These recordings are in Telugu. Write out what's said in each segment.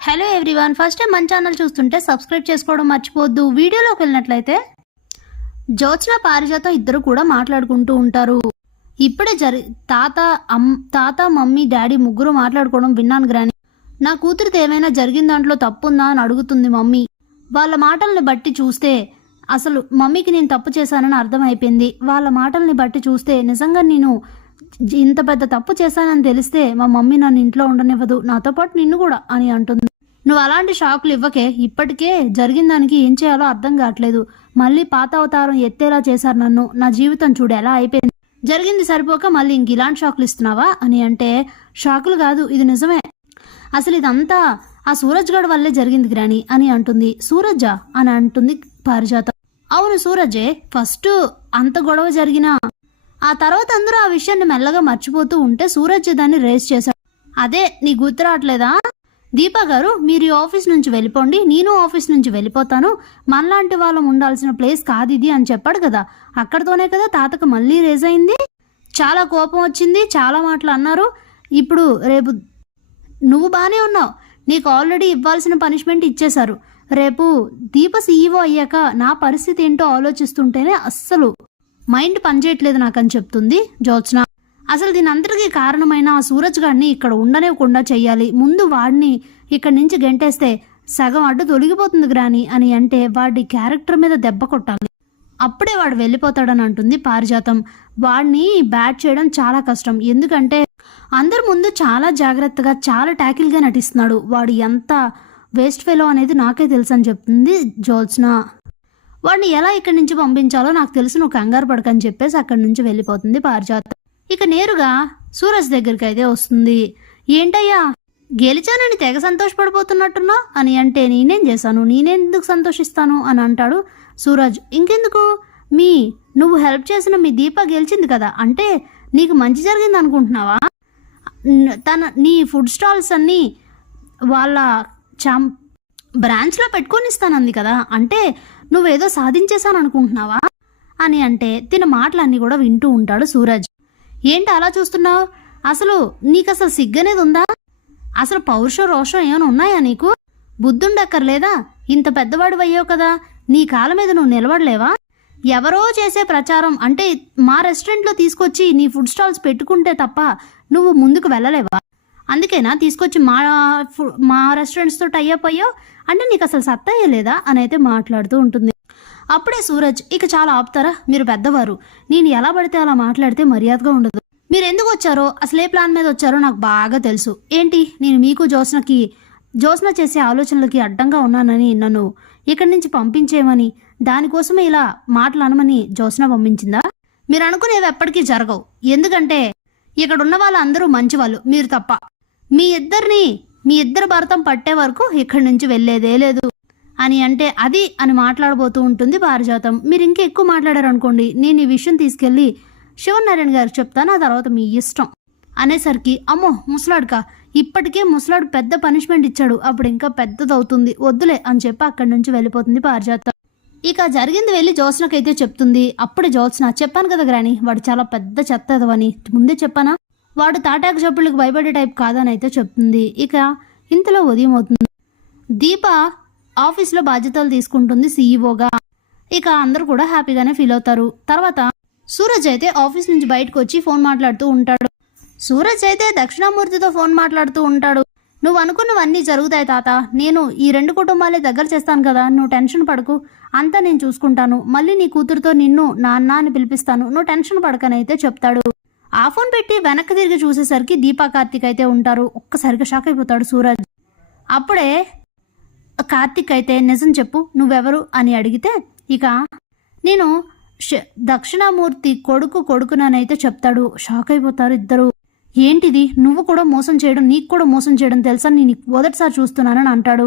హలో ఎవ్రీవన్, ఫస్ట్ టైం మన ఛానల్ చూస్తుంటే సబ్స్క్రైబ్ చేసుకోవడం మర్చిపోవద్దు. వీడియోలోకి వెళ్ళినట్లయితే జ్యోత్స్న పారిజాతం ఇద్దరు కూడా మాట్లాడుకుంటూ ఉంటారు. ఇప్పుడే తాత మమ్మీ డాడీ ముగ్గురు మాట్లాడుకోవడం విన్నాను గ్రాని. నా కూతురితో ఏమైనా జరిగిన దాంట్లో తప్పుందా అని అడుగుతుంది మమ్మీ. వాళ్ళ మాటల్ని బట్టి చూస్తే అసలు మమ్మీకి నేను తప్పు చేశానని అర్థమైపోయింది. వాళ్ళ మాటల్ని బట్టి చూస్తే నిజంగా నేను ఇంత పెద్ద తప్పు చేశానని తెలిస్తే మా మమ్మీ నన్ను ఇంట్లో ఉండనివ్వదు, నాతో పాటు నిన్ను కూడా అని అంటుంది. నువ్వు అలాంటి షాకులు ఇవ్వకే, ఇప్పటికే జరిగిన దానికి ఏం చేయాలో అర్థం కావట్లేదు. మళ్ళీ పాత అవతారం ఎత్తేలా చేశారు నన్ను. నా జీవితం చూడు ఎలా అయిపోయింది. జరిగింది సరిపోక మళ్ళీ ఇంక ఇలాంటి షాకులు ఇస్తున్నావా అని అంటే, షాకులు కాదు, ఇది నిజమే. అసలు ఇదంతా ఆ సూరజ్ గడ్ వల్లే జరిగింది గ్రాని అని అంటుంది. సూరజా అని అంటుంది పారిజాతం. అవును సూరజే. ఫస్ట్ అంత గొడవ జరిగినా ఆ తర్వాత అందరూ ఆ విషయాన్ని మెల్లగా మర్చిపోతూ ఉంటే సూరజ్ దాన్ని రేస్ చేశాడు. అదే నీ గుర్తు రావట్లేదా? దీపా గారు, మీరు ఈ ఆఫీస్ నుంచి వెళ్ళిపోండి, నేను ఆఫీస్ నుంచి వెళ్ళిపోతాను, మనలాంటి వాళ్ళం ఉండాల్సిన ప్లేస్ కాదు ఇది అని చెప్పాడు కదా. అక్కడితోనే కదా తాతకు మళ్ళీ రేజ్ అయింది. చాలా కోపం వచ్చింది, చాలా మాటలు అన్నారు. ఇప్పుడు రేపు నువ్వు బాగానే ఉన్నావు, నీకు ఆల్రెడీ ఇవ్వాల్సిన పనిష్మెంట్ ఇచ్చేశారు. రేపు దీప సీఈఓ అయ్యాక నా పరిస్థితి ఏంటో ఆలోచిస్తుంటేనే అస్సలు మైండ్ పనిచేయట్లేదు నాకని చెప్తుంది జ్యోత్స్న. అసలు దీని అంతటికీ కారణమైన ఆ సూరజ్ గాడిని ఇక్కడ ఉండనివ్వకుండా చెయ్యాలి. ముందు వాడిని ఇక్కడి నుంచి గెంటేస్తే సగం అడ్డు తొలగిపోతుంది గ్రాని అని అంటే, వాడి క్యారెక్టర్ మీద దెబ్బ కొట్టాలి, అప్పుడే వాడు వెళ్ళిపోతాడని అంటుంది పారిజాతం. వాడిని బ్యాట్ చేయడం చాలా కష్టం, ఎందుకంటే అందరి ముందు చాలా జాగ్రత్తగా చాలా ట్యాకిల్గా నటిస్తున్నాడు. వాడు ఎంత వేస్ట్ ఫెలో అనేది నాకే తెలుసు అని చెప్తుంది జ్యోత్స్న. వాడిని ఎలా ఇక్కడి నుంచి పంపించాలో నాకు తెలుసు, నువ్వు కంగారు పడకని చెప్పేసి అక్కడి నుంచి వెళ్ళిపోతుంది పారిజాతం. ఇక నేరుగా సూరజ్ దగ్గరికి అయితే వస్తుంది. ఏంటయ్యా గెలిచానని తెగ సంతోషపడిపోతున్నట్టున్నావు అని అంటే, నేనేం చేశాను, నేనెందుకు సంతోషిస్తాను అని అంటాడు సూరజ్. ఇంకెందుకు, నువ్వు హెల్ప్ చేసిన మీ దీప గెలిచింది కదా, అంటే నీకు మంచి జరిగింది అనుకుంటున్నావా? నీ ఫుడ్ స్టాల్స్ అన్నీ వాళ్ళ బ్రాంచ్లో పెట్టుకొని ఇస్తానంది కదా, అంటే నువ్వేదో సాధించేశాను అనుకుంటున్నావా అని అంటే, తిన మాటలన్నీ కూడా వింటూ ఉంటాడు సూరజ్. ఏంటి అలా చూస్తున్నావు? అసలు నీకు అసలు సిగ్గనేది ఉందా? అసలు పౌరుషం రోషం ఏమైనా ఉన్నాయా నీకు? బుద్ధుండక్కర్లేదా? ఇంత పెద్దవాడు అయ్యావు కదా, నీ కాళ్ళ మీద నువ్వు నిలబడలేవా? ఎవరో చేసే ప్రచారం అంటే మా రెస్టారెంట్లో తీసుకొచ్చి నీ ఫుడ్ స్టాల్స్ పెట్టుకుంటే తప్ప నువ్వు ముందుకు వెళ్ళలేవా? అందుకేనా తీసుకొచ్చి మా రెస్టారెంట్స్తో టైఅప్ అయ్యావు? అంటే నీకు అసలు సత్తాయే లేదా అని అయితే మాట్లాడుతూ ఉంటుంది. అప్పుడే సూరజ్, ఇక చాలా ఆపుతారా, మీరు పెద్దవారు, నేను ఎలా పడితే అలా మాట్లాడితే మర్యాదగా ఉండదు. మీరు ఎందుకు వచ్చారో, అసలు ఏ ప్లాన్ మీద వచ్చారో నాకు బాగా తెలుసు. ఏంటి, నేను మీకు జ్యోత్స్న చేసే ఆలోచనలకి అడ్డంగా ఉన్నానని నన్ను ఇక్కడి నుంచి పంపించేయమని, దానికోసమే ఇలా మాటలు అనమని జ్యోత్స్న పంపించిందా? మీరు అనుకునేవి ఎప్పటికీ జరగవు, ఎందుకంటే ఇక్కడ ఉన్న వాళ్ళందరూ మంచివాళ్ళు, మీరు తప్ప. మీ ఇద్దరు భర్తం పట్టే వరకు ఇక్కడి నుంచి వెళ్ళేదే లేదు అని అంటే, అది అని మాట్లాడబోతూ ఉంటుంది పారిజాతం. మీరు ఇంకా ఎక్కువ మాట్లాడారు అనుకోండి, నేను ఈ విషయం తీసుకెళ్ళి శివనారాయణ గారికి చెప్తాను, ఆ తర్వాత మీ ఇష్టం అనేసరికి, అమ్మో ముసలాడుకా, ఇప్పటికే ముసలాడు పెద్ద పనిష్మెంట్ ఇచ్చాడు, అప్పుడు ఇంకా పెద్దదవుతుంది, వద్దులే అని చెప్పి అక్కడి నుంచి వెళ్ళిపోతుంది పారిజాతం. ఇక జరిగింది వెళ్ళి జ్యోత్స్నకైతే చెప్తుంది. అప్పుడే జ్యోత్స్న, చెప్పాను కదా గ్రాని, వాడు చాలా పెద్ద చెత్తదవని ముందే చెప్పానా, వాడు తాటాకు చెప్పులకు భయపడే టైప్ కాదని అయితే చెప్తుంది. ఇక ఇంతలో ఉదయం అవుతుంది. దీప ఆఫీస్లో బాధ్యతలు తీసుకుంటుంది సీఈఓగా. ఇక అందరూ కూడా హ్యాపీగానే ఫీల్ అవుతారు. తర్వాత సూరజ్ అయితే ఆఫీస్ నుంచి బయటకు వచ్చి ఫోన్ మాట్లాడుతూ ఉంటాడు. సూరజ్ అయితే దక్షిణామూర్తితో ఫోన్ మాట్లాడుతూ ఉంటాడు. నువ్వు అనుకున్నవన్నీ జరుగుతాయి తాత, నేను ఈ 2 కుటుంబాలే దగ్గర చేస్తాను కదా, నువ్వు టెన్షన్ పడకు, అంతా నేను చూసుకుంటాను, మళ్ళీ నీ కూతురుతో నిన్ను నాన్న అని పిలిపిస్తాను, నువ్వు టెన్షన్ పడకనైతే చెప్తాడు. ఆ ఫోన్ పెట్టి వెనక్కి తిరిగి చూసేసరికి దీపా కార్తిక్ అయితే ఉంటారు. ఒక్కసారిగా షాక్ అయిపోతాడు సూరజ్. అప్పుడే కార్తిక్ అయితే, నిజం చెప్పు, నువ్వెవరు అని అడిగితే, ఇక నేను దక్షిణామూర్తి కొడుకునైతే చెప్తాడు. షాక్ అయిపోతారు ఇద్దరు. ఏంటిది, నువ్వు కూడా మోసం చేయడం, నీకు కూడా మోసం చేయడం తెలుసా, నేను మొదటిసారి చూస్తున్నానని అంటాడు.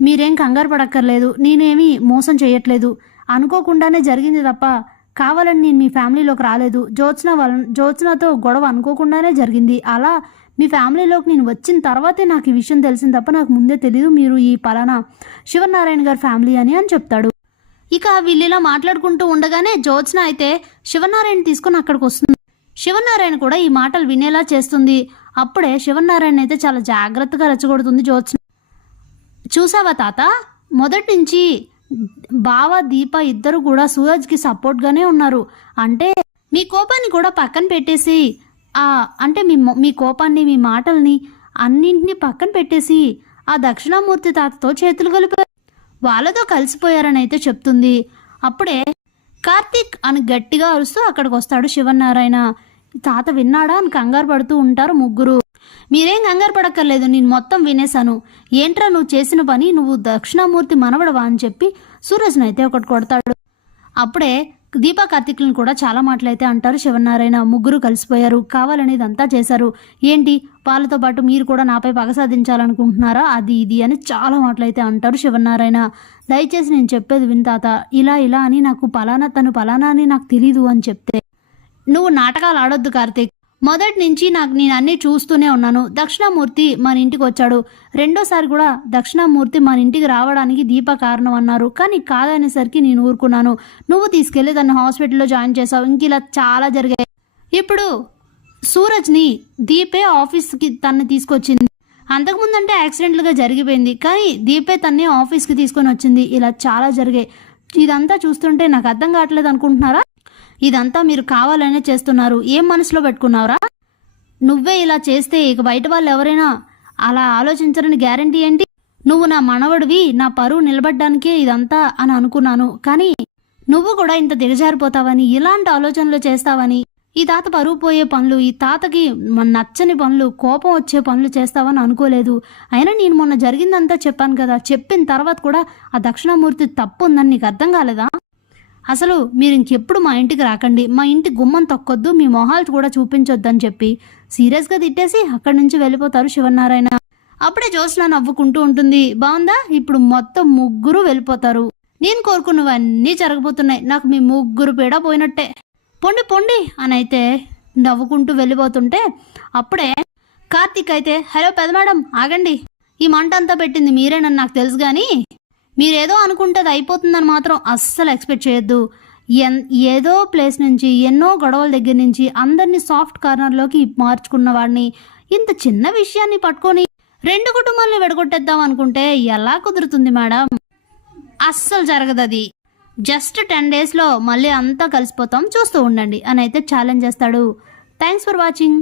మీరేం కంగారు పడక్కర్లేదు, నేనేమీ మోసం అనుకోకుండానే జరిగింది తప్ప కావాలని నేను మీ ఫ్యామిలీలోకి రాలేదు. జ్యోత్స్నతో గొడవ అనుకోకుండానే జరిగింది. అలా మీ ఫ్యామిలీలోకి నేను వచ్చిన తర్వాతే నాకు ఈ విషయం తెలిసింది తప్ప నాకు ముందే తెలియదు మీరు ఈ పలానా శివనారాయణ గారి ఫ్యామిలీ అని చెప్తాడు. ఇక వీళ్ళిలా మాట్లాడుకుంటూ ఉండగానే జ్యోత్స్న అయితే శివనారాయణ తీసుకుని అక్కడికి వస్తుంది. శివనారాయణ కూడా ఈ మాటలు వినేలా చేస్తుంది. అప్పుడే శివనారాయణ అయితే చాలా జాగ్రత్తగా రెచ్చగొడుతుంది జ్యోత్స్న. చూసావా తాత, మొదటి నుంచి బావ దీప ఇద్దరు కూడా సూరజ్కి సపోర్ట్గానే ఉన్నారు. అంటే మీ కోపాన్ని కూడా పక్కన పెట్టేసి అంటే మీ కోపాన్ని, మీ మాటల్ని అన్నింటినీ పక్కన పెట్టేసి ఆ దక్షిణామూర్తి తాతతో చేతులు కలిపారు, వాళ్ళతో కలిసిపోయారని అయితే చెప్తుంది. అప్పుడే కార్తీక్ అని గట్టిగా అరుస్తూ అక్కడికి వస్తాడు శివనారాయణ. తాత విన్నాడా అని కంగారు పడుతూ ఉంటారు ముగ్గురు. మీరేం కంగారు పడక్కర్లేదు, నేను మొత్తం వినేశాను. ఏంట్రా నువ్వు చేసిన పని, నువ్వు దక్షిణామూర్తి మనవడవా అని చెప్పి సూరజ్ని అయితే ఒకటి కొడతాడు. అప్పుడే దీపా కార్తీక్లను కూడా చాలా మాటలైతే అంటారు శివనారాయణ. ముగ్గురు కలిసిపోయారు, కావాలని ఇదంతా చేశారు. ఏంటి వాళ్ళతో పాటు మీరు కూడా నాపై పగ సాధించాలనుకుంటున్నారా, అది ఇది అని చాలా మాటలైతే అంటారు శివనారాయణ. దయచేసి నేను చెప్పేది విను తాత, ఇలా అని నాకు తను పలానా అని నాకు తెలీదు అని చెప్తే, నువ్వు నాటకాలు ఆడొద్దు కార్తీక్, మొదటి నుంచి నేను అన్నీ చూస్తూనే ఉన్నాను. దక్షిణామూర్తి మన ఇంటికి వచ్చాడు, రెండోసారి కూడా దక్షిణామూర్తి మన ఇంటికి రావడానికి దీప కారణం అన్నారు, కానీ కాదనేసరికి నేను ఊరుకున్నాను. నువ్వు తీసుకెళ్లి దాన్ని హాస్పిటల్లో జాయిన్ చేసావు, ఇంక ఇలా చాలా జరిగాయి. ఇప్పుడు సూరజ్ని దీపే ఆఫీస్కి తన్ని తీసుకొచ్చింది. అంతకుముందంటే యాక్సిడెంట్లుగా జరిగిపోయింది, కానీ దీపే తన్ని ఆఫీస్కి తీసుకొని వచ్చింది. ఇలా చాలా జరిగాయి. ఇదంతా చూస్తుంటే నాకు అర్థం కావట్లేదు అనుకుంటున్నారా? ఇదంతా మీరు కావాలనే చేస్తున్నారు. ఏం మనసులో పెట్టుకున్నావురా? నువ్వే ఇలా చేస్తే ఇక బయట వాళ్ళు ఎవరైనా అలా ఆలోచించరని గ్యారంటీ ఏంటి? నువ్వు నా మనవడివి, నా పరువు నిలబడ్డానికే ఇదంతా అని అనుకున్నాను, కానీ నువ్వు కూడా ఇంత దిగజారిపోతావని, ఇలాంటి ఆలోచనలు చేస్తావని, ఈ తాత పరువు పోయే పనులు, ఈ తాతకి నచ్చని పనులు, కోపం వచ్చే పనులు చేస్తావని అనుకోలేదు. అయినా నేను మొన్న జరిగిందంతా చెప్పాను కదా, చెప్పిన తర్వాత కూడా ఆ దక్షిణామూర్తి తప్పు ఉందని నీకు అర్థం కాలేదా? అసలు మీరు ఇంకెప్పుడు మా ఇంటికి రాకండి, మా ఇంటి గుమ్మం తొక్కొద్దు, మీ మొహాలు కూడా చూపించొద్దని చెప్పి సీరియస్గా తిట్టేసి అక్కడి నుంచి వెళ్ళిపోతారు శివనారాయణ. అప్పుడే జ్యోత్స్న నవ్వుకుంటూ ఉంటుంది. బాగుందా, ఇప్పుడు మొత్తం ముగ్గురు వెళ్ళిపోతారు, నేను కోరుకున్నవన్నీ జరగబోతున్నాయి, నాకు మీ ముగ్గురు పీడ పోయినట్టే, పొండి అని అయితే నవ్వుకుంటూ వెళ్ళిపోతుంటే, అప్పుడే కార్తీక్ అయితే, హలో పెద్ద మేడం ఆగండి, ఈ మంట అంతా పెట్టింది మీరేనని నాకు తెలుసు, కానీ మీరేదో అనుకుంటే అది అయిపోతుందని మాత్రం అస్సలు ఎక్స్పెక్ట్ చేయొద్దు. ఏదో ప్లేస్ నుంచి, ఎన్నో గొడవల దగ్గర నుంచి అందరినీ సాఫ్ట్ కార్నర్లోకి మార్చుకున్న వాడిని ఇంత చిన్న విషయాన్ని పట్టుకొని 2 కుటుంబాలని విడగొట్టేద్దాం అనుకుంటే ఎలా కుదురుతుంది మేడం? అస్సలు జరగదు అది. జస్ట్ 10 డేస్లో మళ్ళీ అంతా కలిసిపోతాం, చూస్తూ ఉండండి అని అయితే ఛాలెంజ్ చేస్తాడు. Thanks for watching.